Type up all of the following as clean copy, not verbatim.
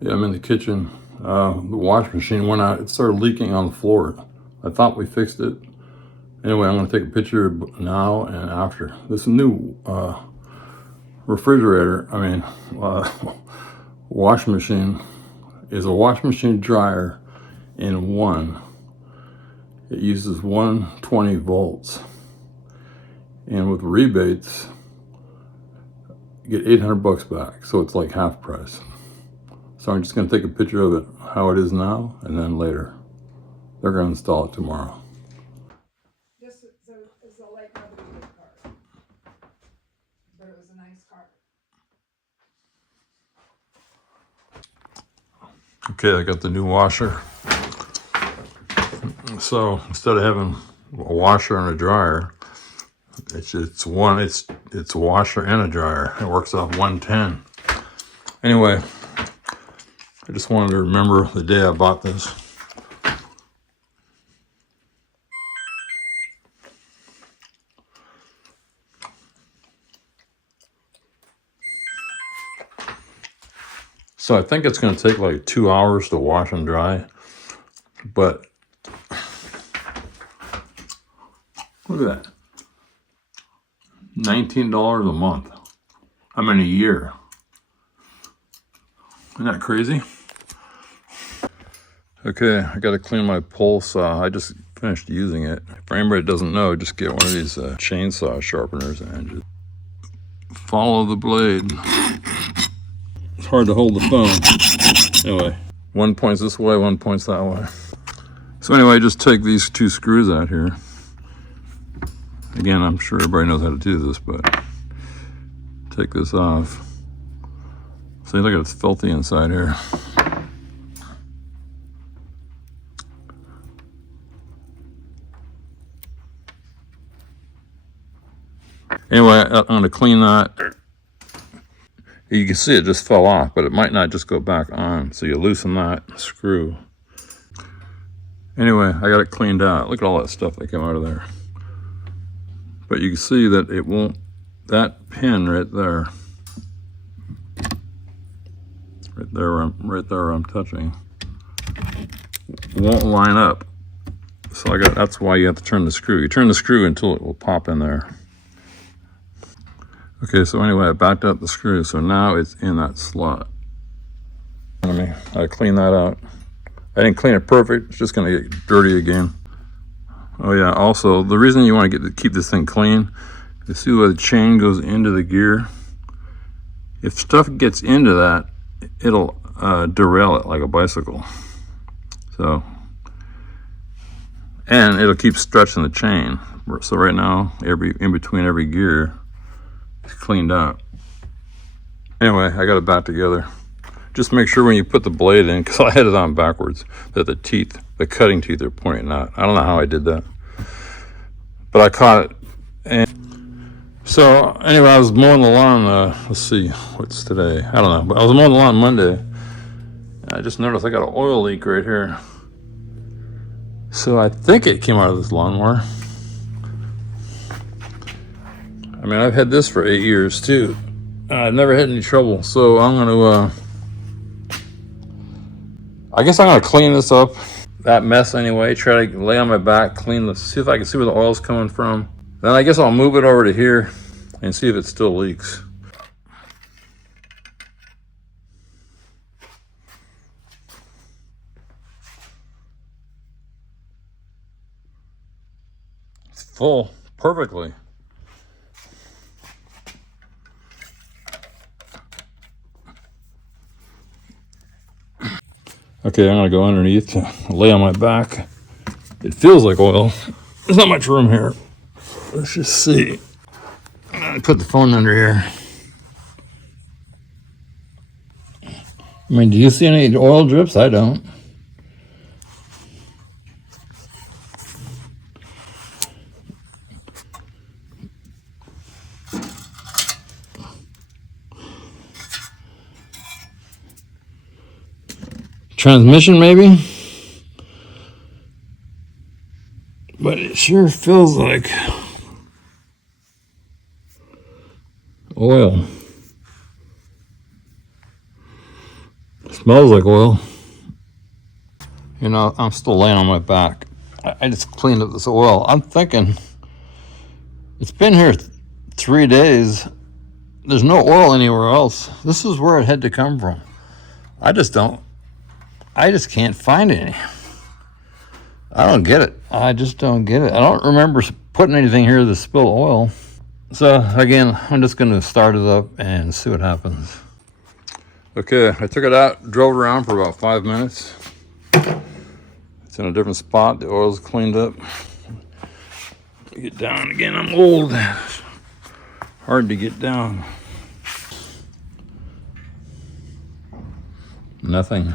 Yeah, I'm in the kitchen. The wash machine went out. It started leaking on the floor. I thought we fixed it. Anyway, I'm going to take a picture now and after. This new refrigerator, wash machine, is a wash machine dryer in one. It uses 120 volts. And with rebates, you get 800 bucks back. So it's like half price. So I'm just going to take a picture of it, how it is now, and then later. They're going to install it tomorrow. This is a late Mother's Day card, but it was a nice card. Okay, I got the new washer. So instead of having a washer and a dryer, it's a washer and a dryer. It works off 110. Anyway, I just wanted to remember the day I bought this. So I think it's going to take like 2 hours to wash and dry, but look at that. $19 a month. I mean a year. Isn't that crazy? Okay, I got to clean my pole saw. I just finished using it. For anybody that doesn't know, just get one of these chainsaw sharpeners and just follow the blade. It's hard to hold the phone. Anyway, one points this way, one points that way. So anyway, just take these two screws out here. Again, I'm sure everybody knows how to do this, but take this off. See, look at it's filthy inside here. Anyway, I'm going to clean that. You can see it just fell off, but it might not just go back on. So you loosen that screw. Anyway, I got it cleaned out. Look at all that stuff that came out of there. But you can see that it won't, that pin right there where I'm touching, won't line up. So that's why you have to turn the screw. You turn the screw until it will pop in there. Okay, so anyway, I backed out the screw, so now it's in that slot. I clean that out. I didn't clean it perfect, it's just gonna get dirty again. Oh yeah, also, the reason you want to keep this thing clean, you see where the chain goes into the gear? If stuff gets into that, it'll derail it like a bicycle. So, and it'll keep stretching the chain. So right now, in between every gear, it's cleaned out. Anyway, I got it back together. Just make sure when you put the blade in, because I had it on backwards, that the cutting teeth are pointing out. I don't know how I did that, but I caught it. And so anyway, I was mowing the lawn, let's see, what's today? I don't know, but I was mowing the lawn Monday. And I just noticed I got an oil leak right here. So I think it came out of this lawnmower. I mean, I've had this for 8 years too. I've never had any trouble. So I'm gonna, I guess I'm gonna clean this up. That mess anyway, try to lay on my back, see if I can see where the oil's coming from. Then I guess I'll move it over to here and see if it still leaks. It's full perfectly. Okay, I'm gonna go underneath to lay on my back. It feels like oil. There's not much room here. Let's just see. I'm gonna put the phone under here. I mean, do you see any oil drips? I don't. Transmission maybe? But it sure feels like oil. Smells like oil. You know, I'm still laying on my back. I just cleaned up this oil. I'm thinking, it's been here 3 days. There's no oil anywhere else. This is where it had to come from. I just can't find any. I don't get it. I just don't get it. I don't remember putting anything here to spill oil. So again, I'm just gonna start it up and see what happens. Okay, I took it out, drove it around for about 5 minutes. It's in a different spot. The oil's cleaned up. Get down again. I'm old. Hard to get down. Nothing.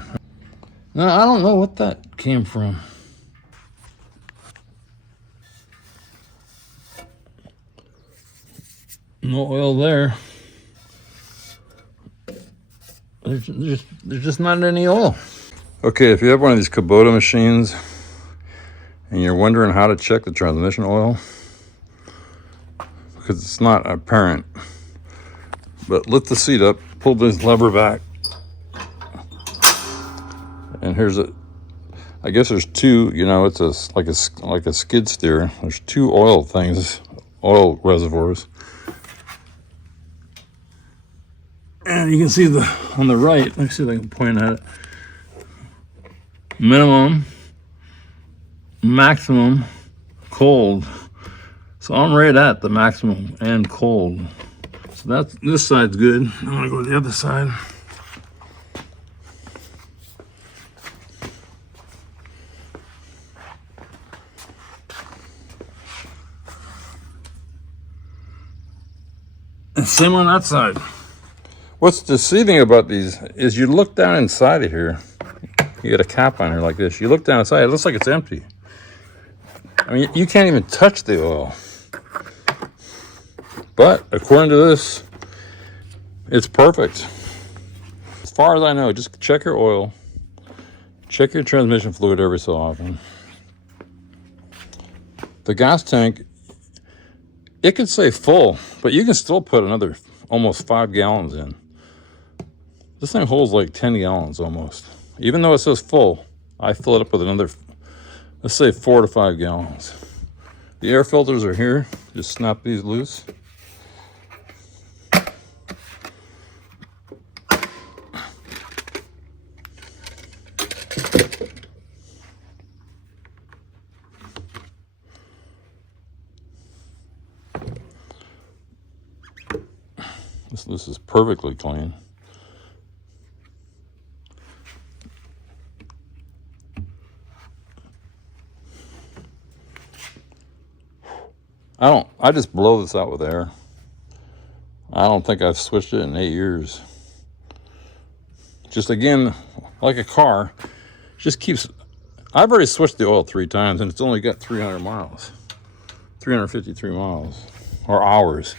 No, I don't know what that came from. No oil there. There's just not any oil. Okay, if you have one of these Kubota machines and you're wondering how to check the transmission oil, because it's not apparent, but lift the seat up, pull this lever back, and here's a, I guess there's two, you know, it's like a skid steer. There's two oil things, oil reservoirs. And you can see on the right, let me see if I can point at it. Minimum, maximum, cold. So I'm right at the maximum and cold. So this side's good. I'm gonna go to the other side. And same on that side. What's deceiving about these is you look down inside of here. You got a cap on here like this. You look down inside, it looks like it's empty. I mean, you can't even touch the oil. But according to this, it's perfect. As far as I know, just check your oil. Check your transmission fluid every so often. The gas tank, it could say full, but you can still put another almost 5 gallons in. This thing holds like 10 gallons almost. Even though it says full, I fill it up with another, let's say 4 to 5 gallons. The air filters are here. Just snap these loose. This is perfectly clean. I just blow this out with air. I don't think I've switched it in 8 years. Just again, like a car, just keeps, I've already switched the oil 3 times and it's only got 300 miles, 353 miles, or hours.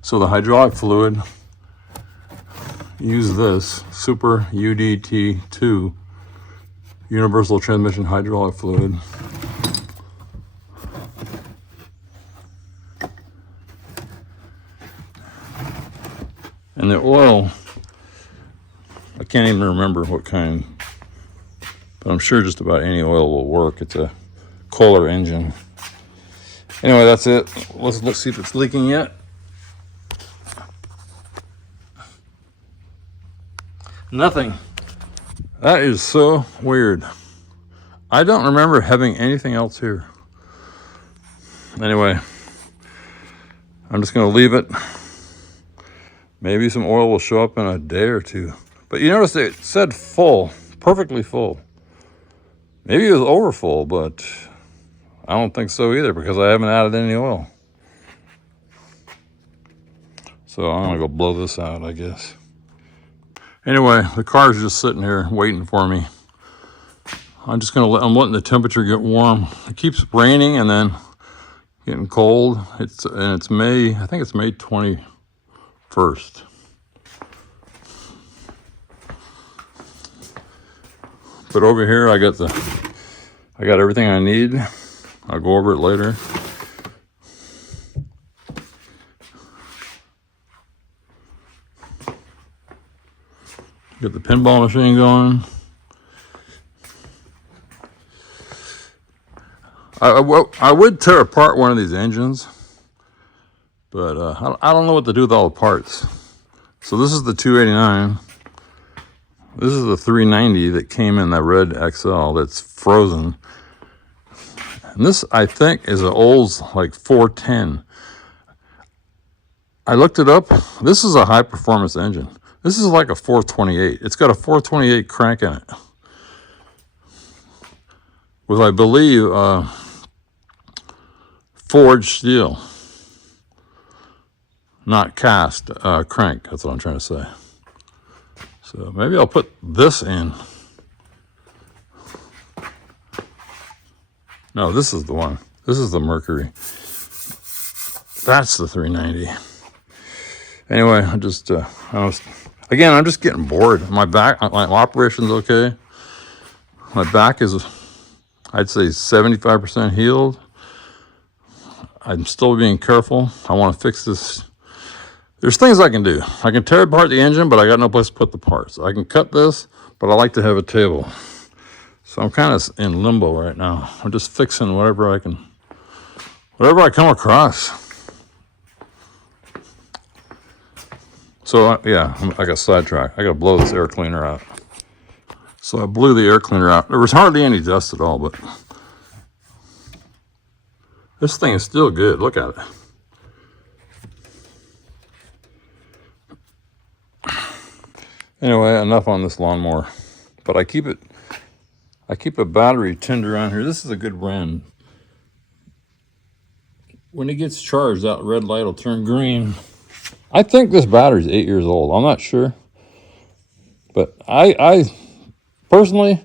So the hydraulic fluid, use this Super UDT2 Universal Transmission Hydraulic Fluid. And the oil, I can't even remember what kind, but I'm sure just about any oil will work. It's a Kohler engine. Anyway, that's it. Let's see if it's leaking yet. Nothing. That is so weird. I don't remember having anything else here. Anyway, I'm just going to leave it. Maybe some oil will show up in a day or two. But you notice it said full, perfectly full. Maybe it was over full, but I don't think so either because I haven't added any oil. So I'm going to go blow this out, I guess. Anyway, the car's just sitting here waiting for me. I'm letting the temperature get warm. It keeps raining and then getting cold. It's May, I think it's May 21st. But over here I got everything I need. I'll go over it later. Get the pinball machine going. I would tear apart one of these engines, but I don't know what to do with all the parts. So this is the 289. This is the 390 that came in that red XL that's frozen. And this, I think, is an Olds like 410. I looked it up. This is a high performance engine. This is like a 428. It's got a 428 crank in it. With, I believe, forged steel. Not cast crank. That's what I'm trying to say. So maybe I'll put this in. No, this is the one. This is the Mercury. That's the 390. Anyway, I'm just getting bored. My back, my operation's okay. My back is, I'd say 75% healed. I'm still being careful. I want to fix this. There's things I can do. I can tear apart the engine, but I got no place to put the parts. I can cut this, but I like to have a table. So I'm kind of in limbo right now. I'm just fixing whatever I come across. So yeah, I got sidetracked. I got to blow this air cleaner out. So I blew the air cleaner out. There was hardly any dust at all, but this thing is still good. Look at it. Anyway, enough on this lawnmower. But I keep a battery tinned around here. This is a good brand. When it gets charged, that red light will turn green. I think this battery's 8 years old. I'm not sure. But I personally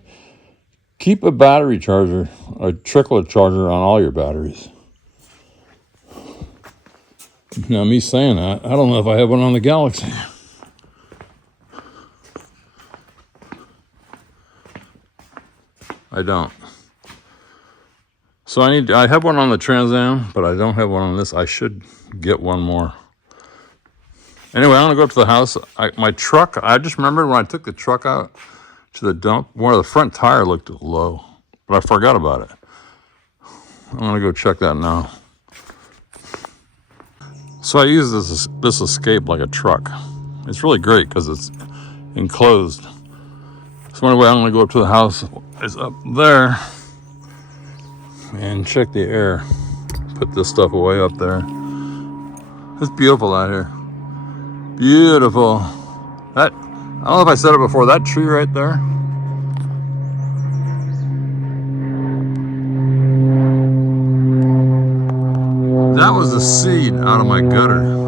keep a battery charger, a trickle charger on all your batteries. Now, me saying that, I don't know if I have one on the Galaxie. I don't. So I have one on the Trans Am, but I don't have one on this. I should get one more. Anyway, I'm gonna go up to the house. My truck, I just remembered when I took the truck out to the dump, one of the front tire looked low, but I forgot about it. I'm gonna go check that now. So I use this Escape like a truck. It's really great because it's enclosed. So anyway, I'm gonna go up to the house. It's up there and check the air. Put this stuff away up there. It's beautiful out here. Beautiful. I don't know if I said it before, that tree right there. That was a seed out of my gutter.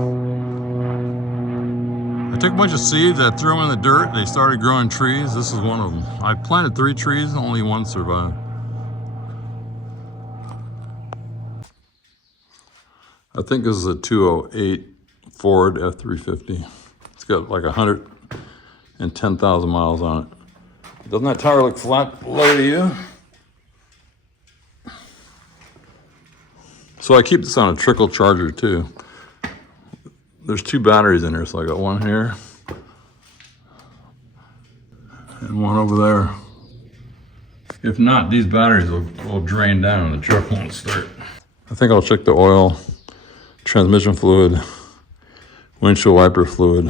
I took a bunch of seeds, I threw them in the dirt, they started growing trees. This is one of them. I planted 3 trees, only one survived. I think this is a 208 Ford F-350. It's got like 110,000 miles on it. Doesn't that tire look flat low to you? So I keep this on a trickle charger too. There's 2 batteries in here, so I got one here and one over there. If not, these batteries will drain down and the truck won't start. I think I'll check the oil, transmission fluid, windshield wiper fluid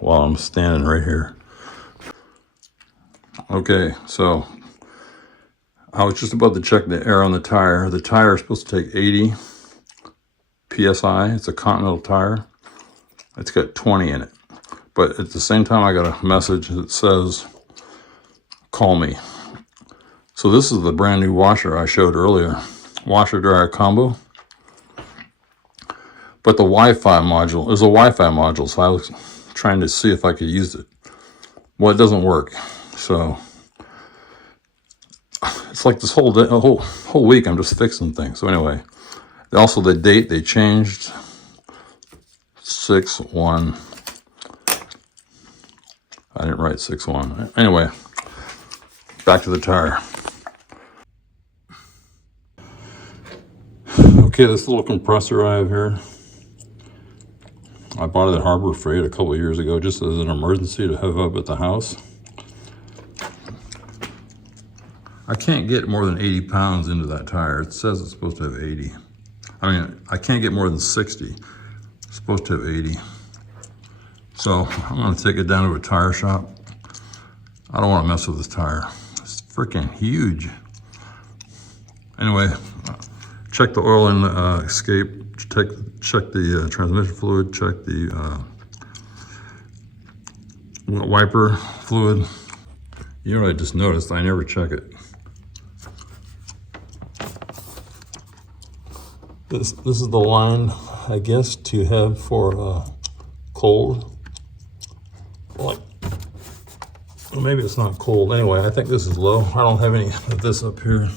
while I'm standing right here. Okay, so I was just about to check the air on the tire. The tire is supposed to take 80 PSI. It's a Continental tire. It's got 20 in it. But at the same time, I got a message that says, call me. So this is the brand new washer I showed earlier. Washer dryer combo. But the Wi-Fi module, there's a Wi-Fi module, so I was trying to see if I could use it. Well, it doesn't work. So it's like this whole day, whole week I'm just fixing things. So anyway, also the date they changed, 6/1. I didn't write 6/1. Anyway, back to the tire. Okay, this little compressor I have here, I bought it at Harbor Freight a couple of years ago just as an emergency to have up at the house. I can't get more than 80 pounds into that tire. It says it's supposed to have 80. I mean, I can't get more than 60. It's supposed to have 80. So I'm gonna take it down to a tire shop. I don't wanna mess with this tire. It's freaking huge. Anyway, check the oil in the escape, check the transmission fluid, check the wiper fluid. You know what I just noticed? I never check it. This is the line, I guess, to have for cold. Like, well, maybe it's not cold. Anyway, I think this is low. I don't have any of this up here.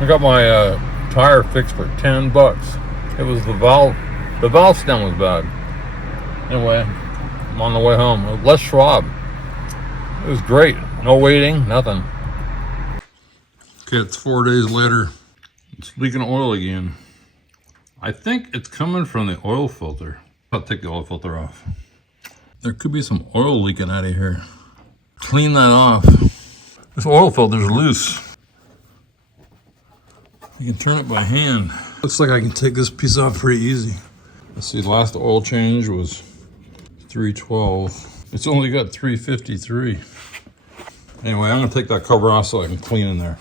I got my tire fixed for 10 bucks. It was the valve stem was bad. Anyway, I'm on the way home. Les Schwab. It was great. No waiting, nothing. Okay, it's 4 days later. It's leaking oil again. I think it's coming from the oil filter. I'll take the oil filter off. There could be some oil leaking out of here. Clean that off. This oil filter's loose. You can turn it by hand. Looks like I can take this piece off pretty easy. Let's see, the last oil change was 312. It's only got 353. Anyway, I'm gonna take that cover off so I can clean in there.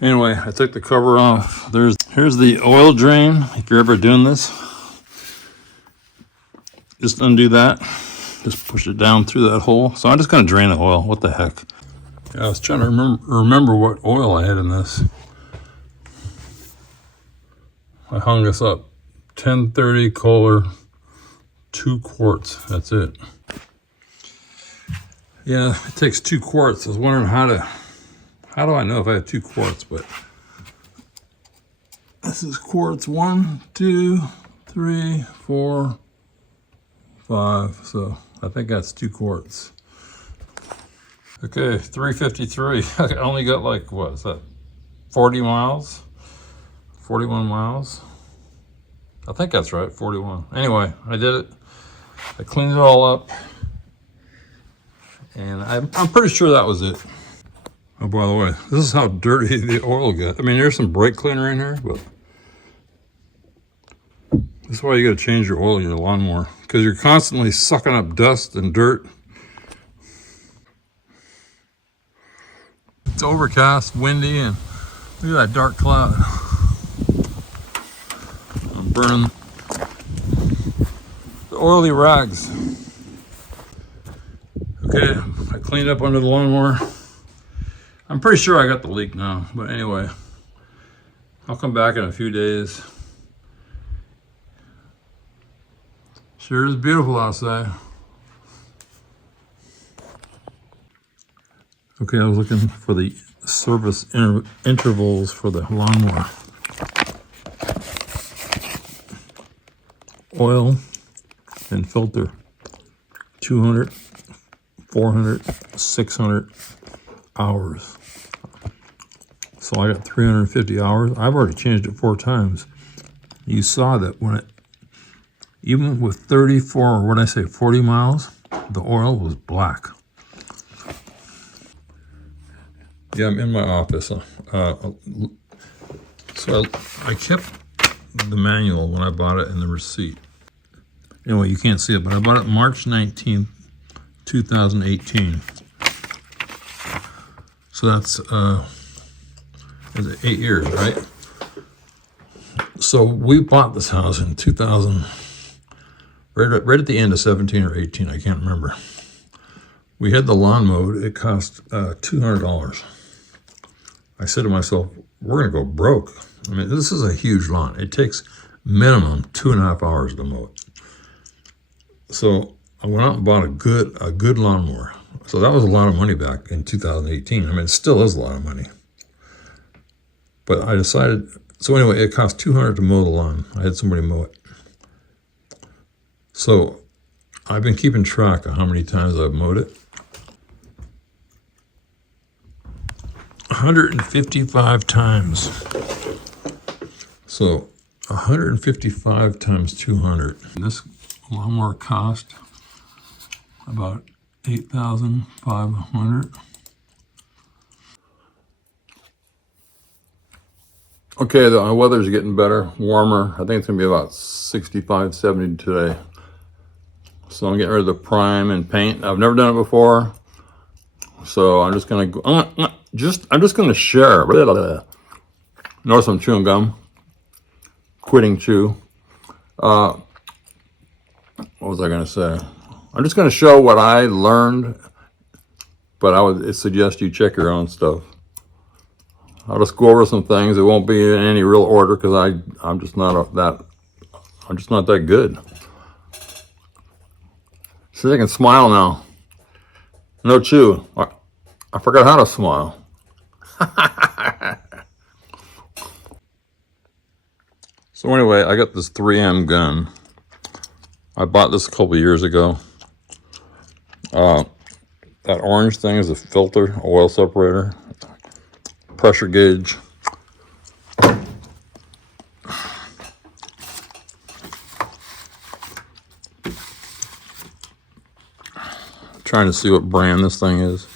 Anyway, I took the cover off. Here's the oil drain. If you're ever doing this, just undo that. Just push it down through that hole. So I'm just gonna drain the oil. What the heck? Yeah, I was trying to remember what oil I had in this. I hung this up. 1030 Kohler, 2 quarts. That's it. Yeah, it takes 2 quarts. I was wondering how do I know if I have 2 quarts, but this is quarts 1, 2, 3, 4, 5. So I think that's 2 quarts. Okay, 353. I only got like, what is that? 40 miles? 41 miles. I think that's right, 41. Anyway, I did it. I cleaned it all up. And I'm pretty sure that was it. Oh, by the way, this is how dirty the oil got. I mean, there's some brake cleaner in here, but this is why you gotta change your oil in your lawnmower, because you're constantly sucking up dust and dirt. It's overcast, windy, and look at that dark cloud. I'm burning the oily rags. Okay, I cleaned up under the lawnmower. I'm pretty sure I got the leak now, but anyway, I'll come back in a few days. Sure is beautiful outside. Okay, I was looking for the service intervals for the lawnmower. Oil and filter, 200, 400, 600 hours. So I got 350 hours. I've already changed it 4 times. You saw that when even with 34, or what did I say, 40 miles, the oil was black. Yeah, I'm in my office. So I kept the manual when I bought it and the receipt. Anyway, you can't see it, but I bought it March 19th, 2018. So that's 8 years, right? So we bought this house in 2000, right at the end of 17 or 18, I can't remember. We had the lawn mowed. It cost $200. I said to myself, we're gonna go broke. I mean, this is a huge lawn. It takes minimum 2.5 hours to mow it. So I went out and bought a good lawnmower. So that was a lot of money back in 2018. I mean, it still is a lot of money. But I decided, so anyway, it cost $200 to mow the lawn. I had somebody mow it. So I've been keeping track of how many times I've mowed it. 155 times. So 155 times 200. And this lawnmower cost about $8,500. Okay, the weather's getting better, warmer. I think it's gonna be about 65, 70 today. So I'm getting rid of the prime and paint. I've never done it before. So I'm just gonna go, I'm just gonna share. Blah, blah, blah. Notice I'm chewing gum. Quitting chew. What was I gonna say? I'm just gonna show what I learned, but I would suggest you check your own stuff. I'll just go over some things. It won't be in any real order because I'm just not that good. See, I can smile now. No chew. I forgot how to smile. So anyway, I got this 3M gun. I bought this a couple years ago. That orange thing is a filter, oil separator, pressure gauge. Trying to see what brand this thing is.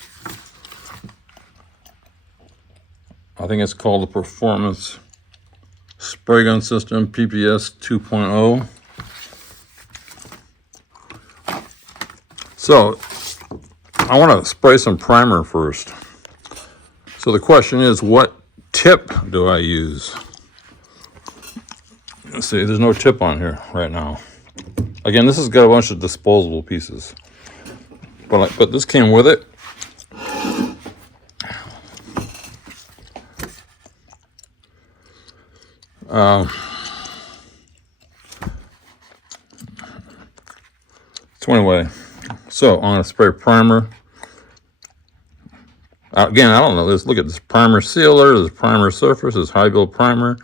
I think it's called the Performance Spray Gun System PPS 2.0. So I want to spray some primer first. So the question is, what tip do I use? Let's see, there's no tip on here right now. Again, this has got a bunch of disposable pieces, but this came with it. So anyway, so I'm gonna spray primer. Again, I don't know. Let's look at this primer sealer, this primer surface, this high build primer.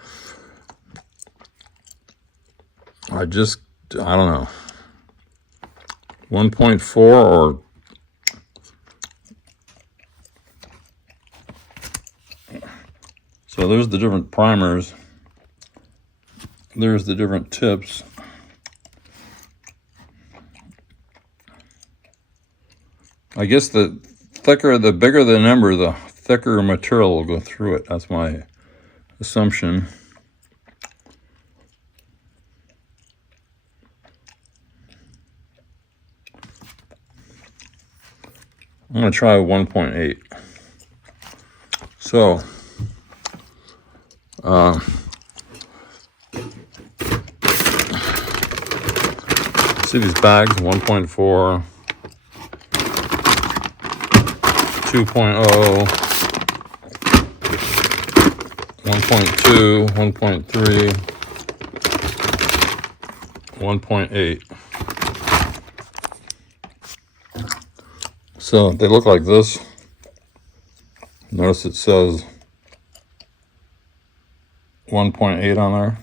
I don't know. 1.4 or so there's the different primers. There's the different tips. I guess the bigger the number, the thicker material will go through it. That's my assumption. I'm going to try 1.8. So, see these bags, 1.4, 2.0, 1.2, 1.3, 1.8. So they look like this. Notice it says 1.8 on there.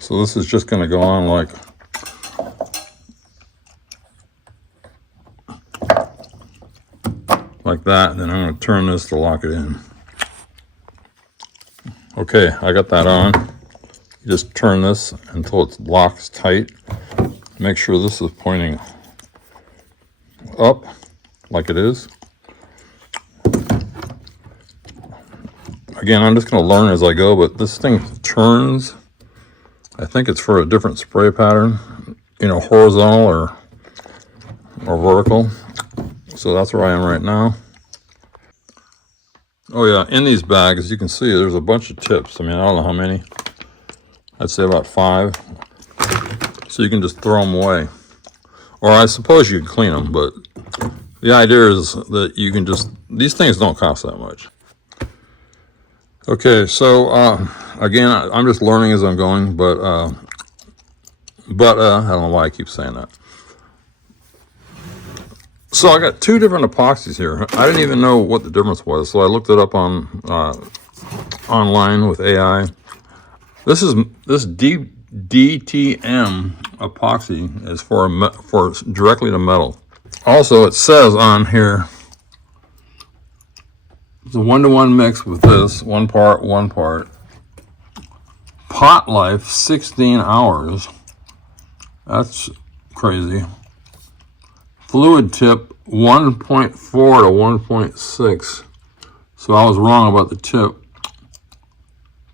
So this is just going to go on like that, and then I'm going to turn this to lock it in. Okay, I got that on. You just turn this until it locks tight. Make sure this is pointing up like it is. Again, I'm just going to learn as I go, but this thing turns. I think it's for a different spray pattern, horizontal or vertical. So that's where I am right now. Oh yeah, in these bags, you can see there's a bunch of tips. I mean, I don't know how many. I'd say about 5. So you can just throw them away. Or I suppose you can clean them, but the idea is that you can these things don't cost that much. Okay, so again, I'm just learning as I'm going, but I don't know why I keep saying that. So I got 2 different epoxies here. I didn't even know what the difference was, so I looked it up on online with AI. This DTM epoxy is for directly to metal. Also, it says on here It's a 1-to-1 mix with this, 1 part, 1 part. Pot life, 16 hours. That's crazy. Fluid tip, 1.4 to 1.6. So I was wrong about the tip.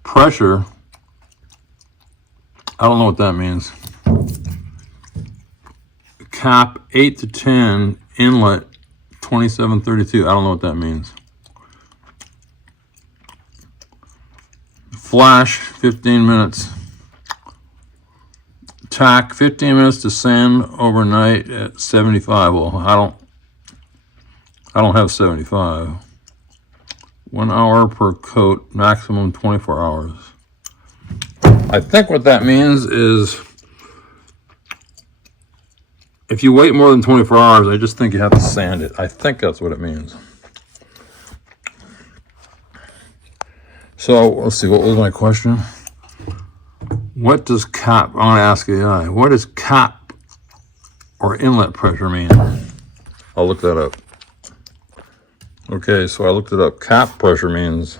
Pressure, I don't know what that means. Cap, 8 to 10. Inlet, 2732. I don't know what that means. Flash, 15 minutes. Tack, 15 minutes to sand overnight at 75. Well, I don't have 75. 1 hour per coat, maximum 24 hours. I think what that means is if you wait more than 24 hours, I just think you have to sand it. I think that's what it means. So let's see, what was my question? What does cap, I'm gonna ask AI, what does cap or inlet pressure mean? I'll look that up. Okay, so I looked it up. Cap pressure means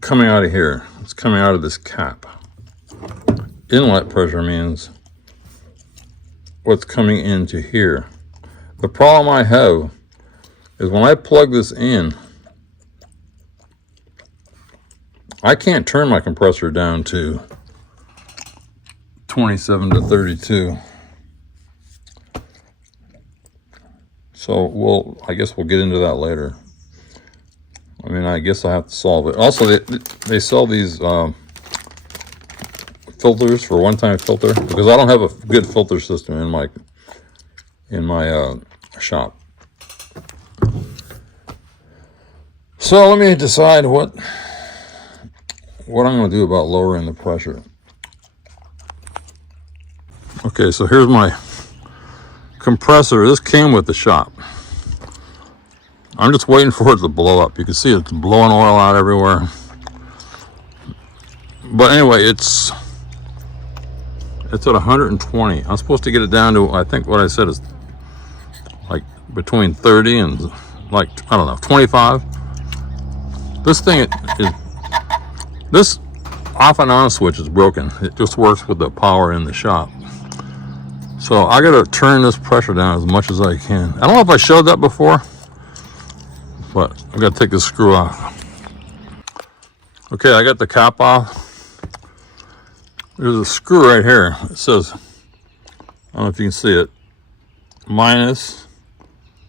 coming out of here. It's coming out of this cap. Inlet pressure means what's coming into here. The problem I have is when I plug this in, I can't turn my compressor down to 27 to 32. So I guess we'll get into that later. I mean, I guess I have to solve it. Also, they sell these filters for one-time filter because I don't have a good filter system in my shop. So let me decide what I'm going to do about lowering the pressure. Okay, so here's my compressor. This came with the shop. I'm just waiting for it to blow up. You can see it's blowing oil out everywhere. But anyway, it's at 120. I'm supposed to get it down to, I think what I said is like between 30 and like, I don't know, 25. This thing is, this off and on switch is broken. It just works with the power in the shop. So I gotta turn this pressure down as much as I can. I don't know if I showed that before, but I've got to take this screw off. Okay, I got the cap off. There's a screw right here. It says, I don't know if you can see it, minus,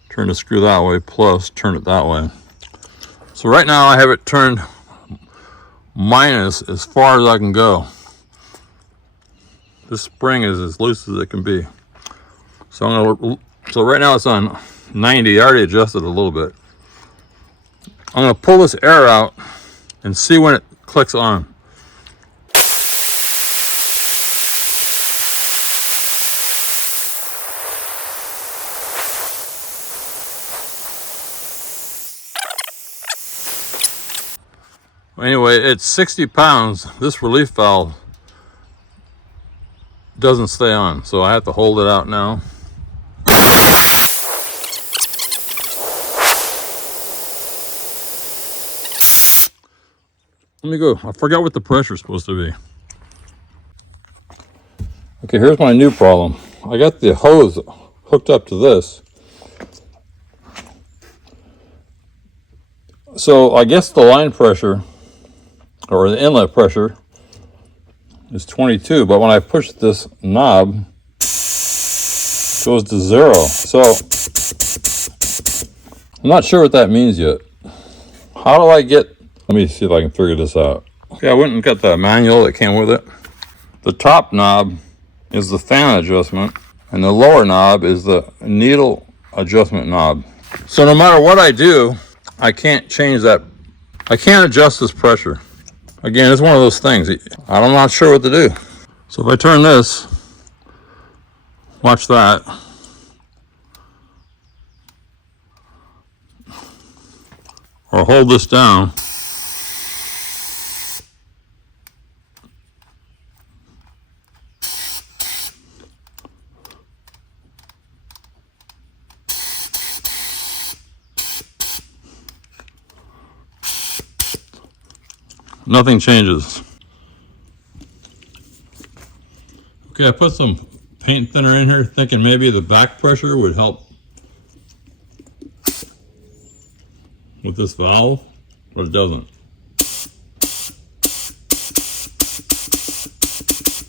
turn the screw that way, plus, turn it that way. So right now I have it turned minus as far as I can go. This spring is as loose as it can be. So right now it's on 90. I already adjusted a little bit. I'm going to pull this air out and see when it clicks on. Anyway, it's 60 pounds. This relief valve doesn't stay on, so I have to hold it out now. Let me go. I forgot what the pressure is supposed to be. Okay, here's my new problem. I got the hose hooked up to this. So I guess the line pressure or the inlet pressure is 22, but when I push this knob, it goes to 0. So I'm not sure what that means yet. How do I get, let me see if I can figure this out. Okay, I went and got the manual that came with it. The top knob is the fan adjustment, and the lower knob is the needle adjustment knob. So no matter what I do, I can't change that. I can't adjust this pressure. Again, it's one of those things. I'm not sure what to do. So if I turn this, watch that. Or hold this down. Nothing changes. Okay, I put some paint thinner in here thinking maybe the back pressure would help with this valve, but it doesn't.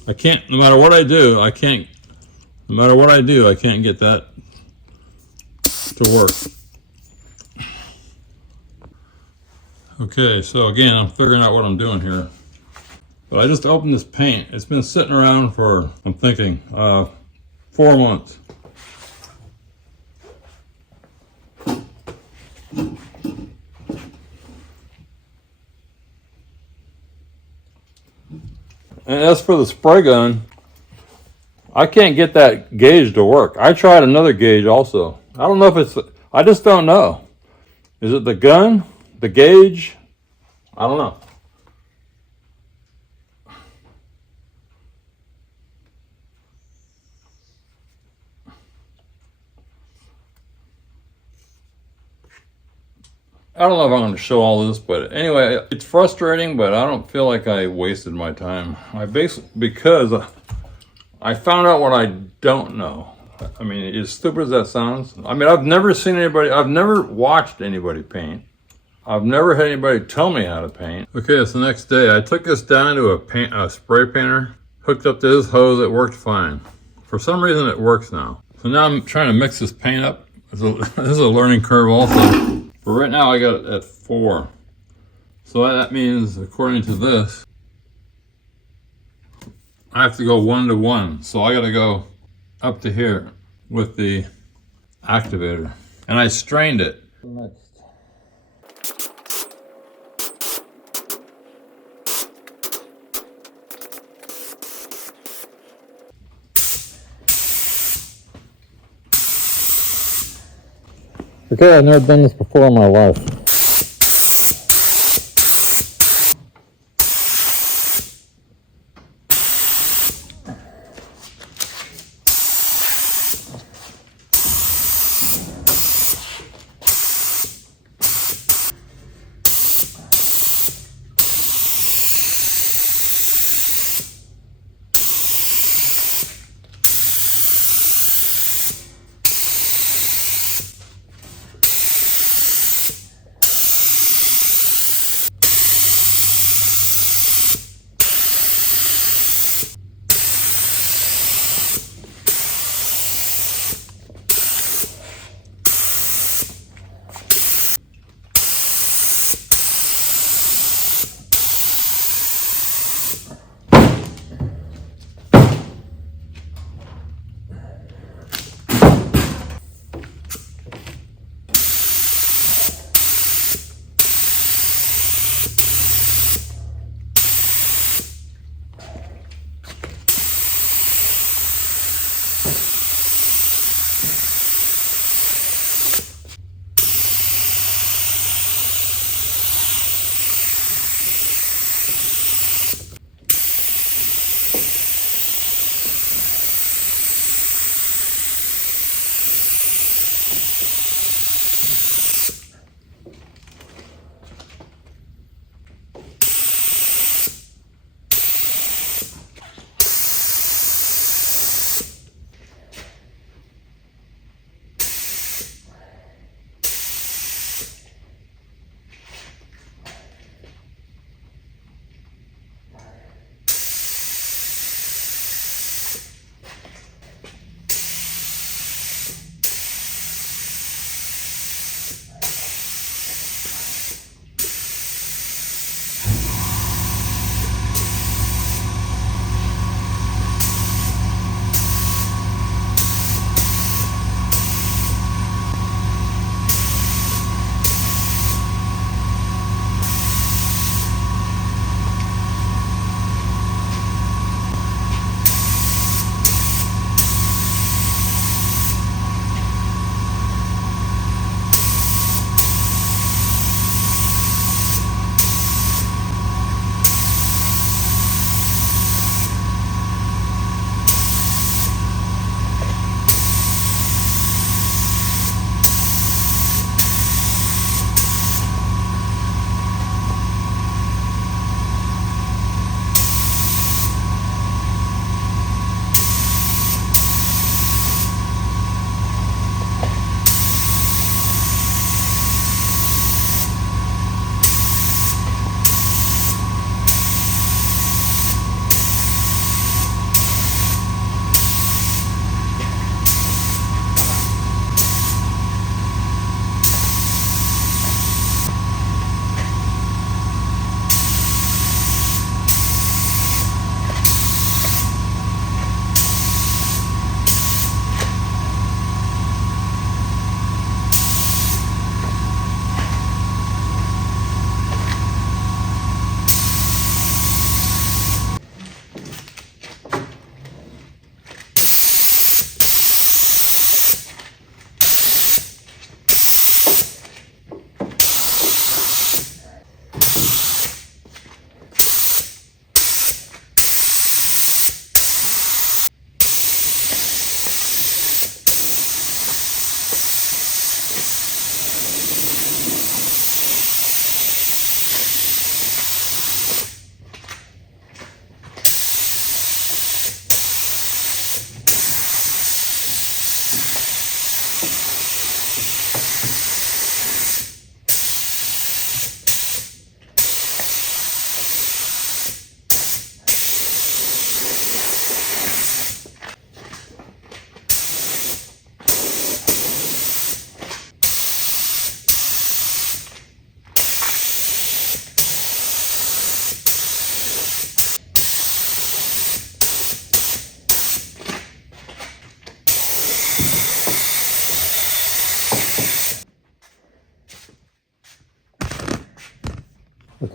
I can't, no matter what I do, I can't get that to work. Okay, so again, I'm figuring out what I'm doing here. But I just opened this paint. It's been sitting around for, I'm thinking, 4 months. And as for the spray gun, I can't get that gauge to work. I tried another gauge also. I don't know if it's, I just don't know. Is it the gun? The gauge? I don't know. I don't know if I'm going to show all this, but anyway, it's frustrating, but I don't feel like I wasted my time. Because I found out what I don't know. I mean, as stupid as that sounds, I mean, I've never watched anybody paint. I've never had anybody tell me how to paint. Okay, it's the next day. I took this down to a spray painter, hooked up to this hose, it worked fine. For some reason it works now. So now I'm trying to mix this paint up. This is a learning curve also. But right now I got it at 4. So that means, according to this, I have to go 1 to 1. So I gotta go up to here with the activator. And I strained it. Next. Okay, I've never done this before in my life.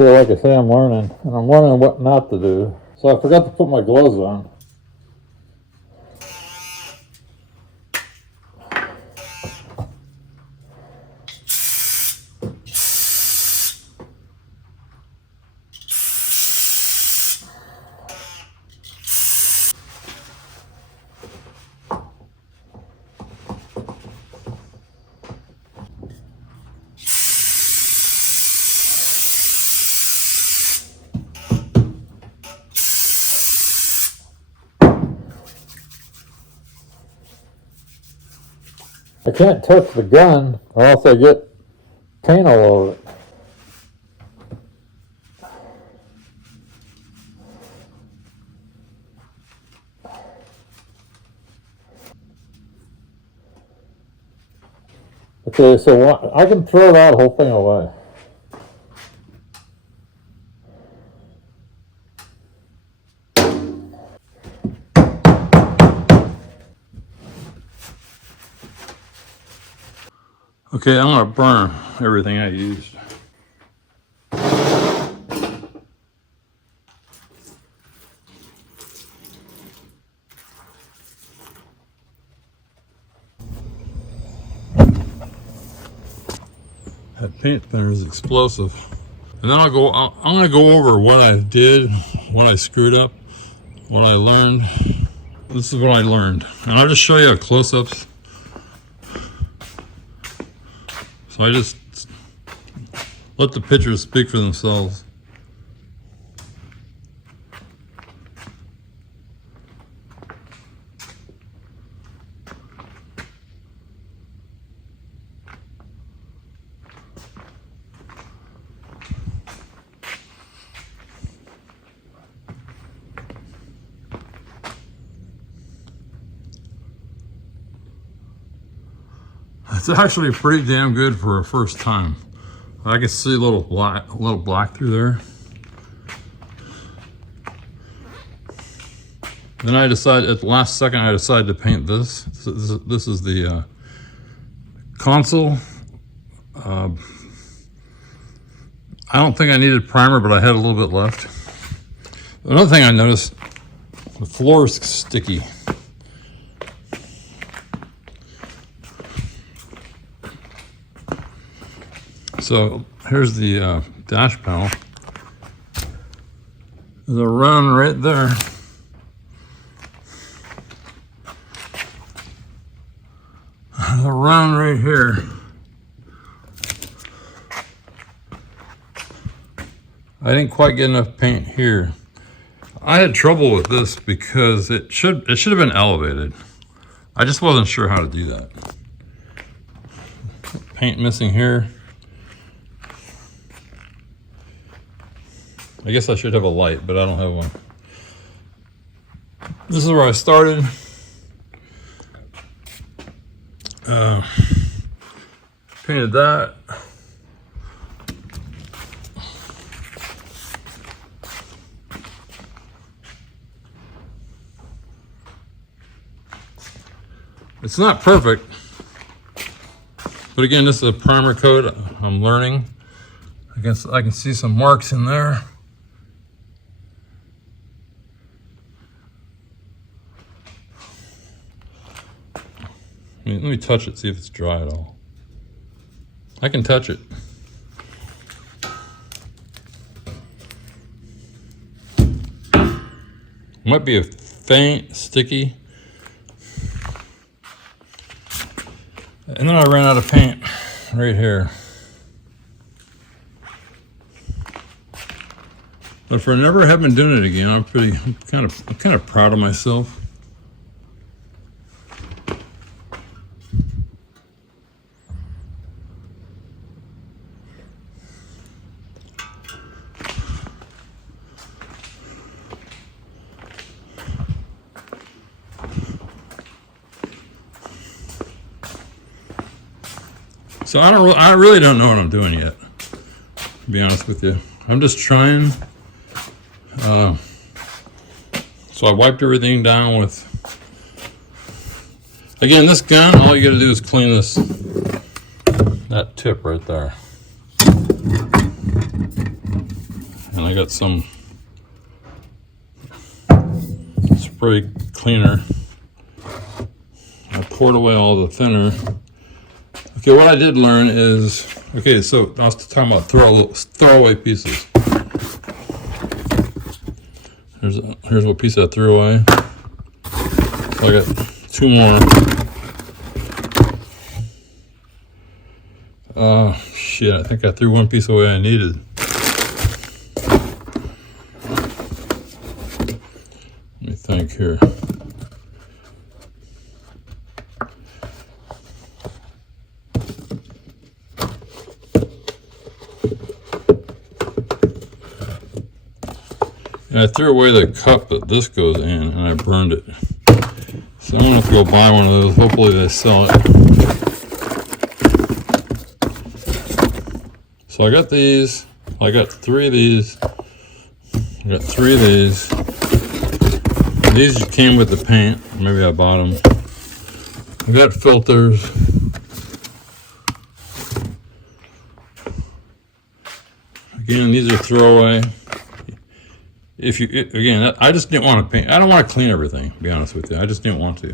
here, like I say, I'm learning, and I'm learning what not to do. So I forgot to put my gloves on. I can't touch the gun or else I get paint all over it. Okay, so I can throw that whole thing away. Okay, I'm gonna burn everything I used. That paint thinner is explosive. And then I'm gonna go over what I did, what I screwed up, what I learned. This is what I learned. And I'll just show you close-ups. So I just let the pictures speak for themselves. It's actually pretty damn good for a first time. I can see a little black through there. Then I decided, at the last second, I decided to paint this. This is the console. I don't think I needed primer, but I had a little bit left. Another thing I noticed, the floor is sticky. So here's the dash panel. There's a run right there. There's a run right here. I didn't quite get enough paint here. I had trouble with this because it should have been elevated. I just wasn't sure how to do that. Paint missing here. I guess I should have a light, but I don't have one. This is where I started. Painted that. It's not perfect, but again, this is a primer coat. I'm learning. I guess I can see some marks in there. Let me touch it, see if it's dry at all. I can touch it. Might be a faint, sticky. And then I ran out of paint right here. But for never having done it again, I'm kind of proud of myself. So I really don't know what I'm doing yet, to be honest with you. I'm just trying. So I wiped everything down with, again, this gun, all you gotta do is clean that tip right there. I got some spray cleaner. I poured away all the thinner. Okay, what I did learn is, okay, so I was talking about throwaway pieces. Here's what piece I threw away. So I got 2 more. Oh, shit, I think I threw 1 piece away I needed. Let me think here. And I threw away the cup that this goes in, and I burned it. So I'm gonna have to go buy one of those. Hopefully they sell it. So I got these. I got 3 of these. I got 3 of these. These came with the paint. Maybe I bought them. I got filters. Again, these are throwaway. If you, again, I just didn't want to paint. I don't want to clean everything, to be honest with you. I just didn't want to.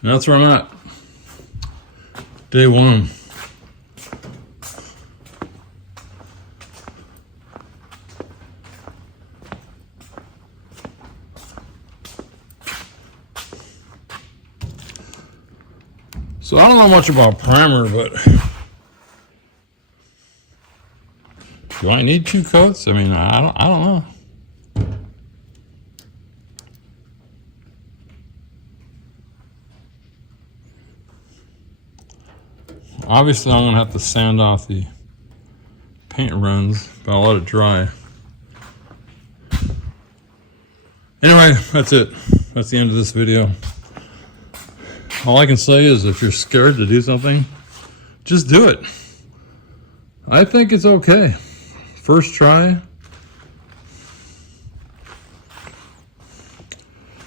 And that's where I'm at. Day 1. So I don't know much about primer, but do I need 2 coats? I mean, I don't know. Obviously, I'm gonna have to sand off the paint runs, but I'll let it dry. Anyway, that's it. That's the end of this video. All I can say is if you're scared to do something, just do it. I think it's okay. First try.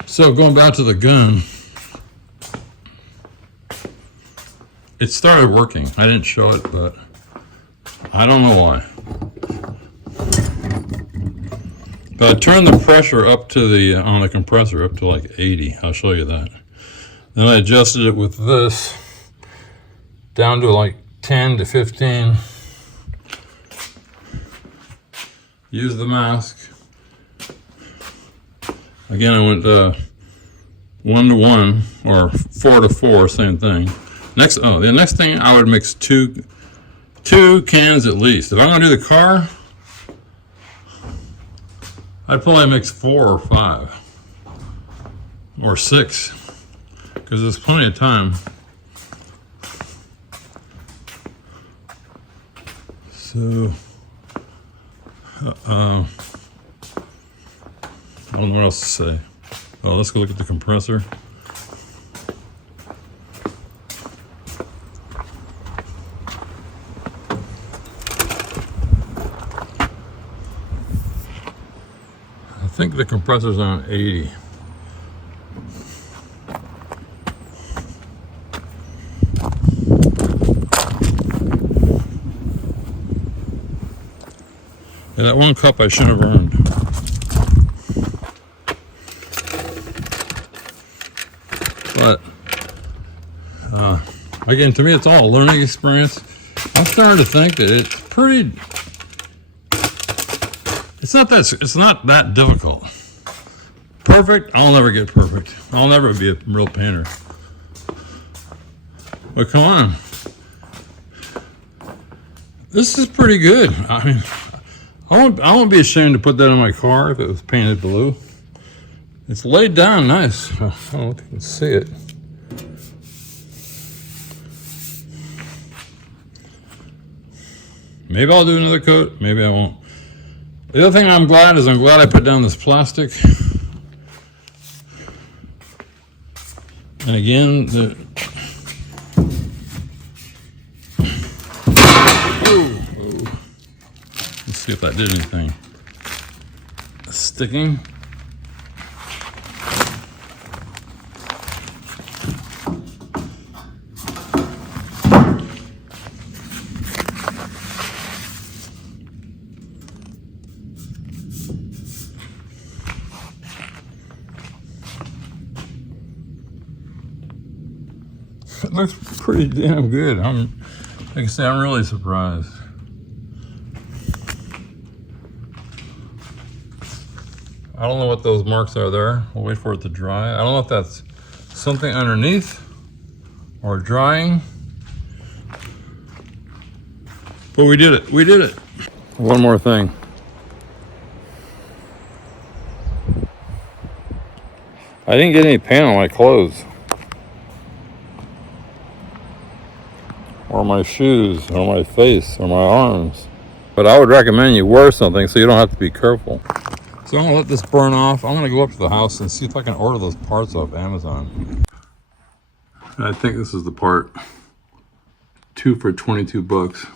So going back to the gun, it started working. I didn't show it, but I don't know why. But I turned the pressure up to the, on the compressor up to like 80. I'll show you that. Then I adjusted it with this down to like 10 to 15. Use the mask. Again, I went 1 to 1 or 4 to 4, same thing. The next thing I would mix two cans at least. If I'm gonna do the car, I'd probably mix 4 or 5 or 6 because there's plenty of time. So. I don't know what else to say. Oh, let's go look at the compressor. I think the compressor's on 80. Yeah, that 1 cup I shouldn't have earned. But, again, to me, it's all a learning experience. I'm starting to think that it's pretty, it's not that difficult. Perfect? I'll never get perfect. I'll never be a real painter. But come on. This is pretty good. I mean, I won't be ashamed to put that in my car if it was painted blue. It's laid down nice. I don't know if you can see it. Maybe I'll do another coat, maybe I won't. The other thing I'm glad I put down this plastic. And again, let's see if that did anything. Sticking. It looks pretty damn good. Like I say, I'm really surprised. I don't know what those marks are there. We'll wait for it to dry. I don't know if that's something underneath or drying. But we did it. We did it. One more thing. I didn't get any paint on my clothes. Or my shoes, or my face, or my arms. But I would recommend you wear something so you don't have to be careful. So I'm gonna let this burn off. I'm gonna go up to the house and see if I can order those parts off Amazon. I think this is the part. 2 for 22 bucks.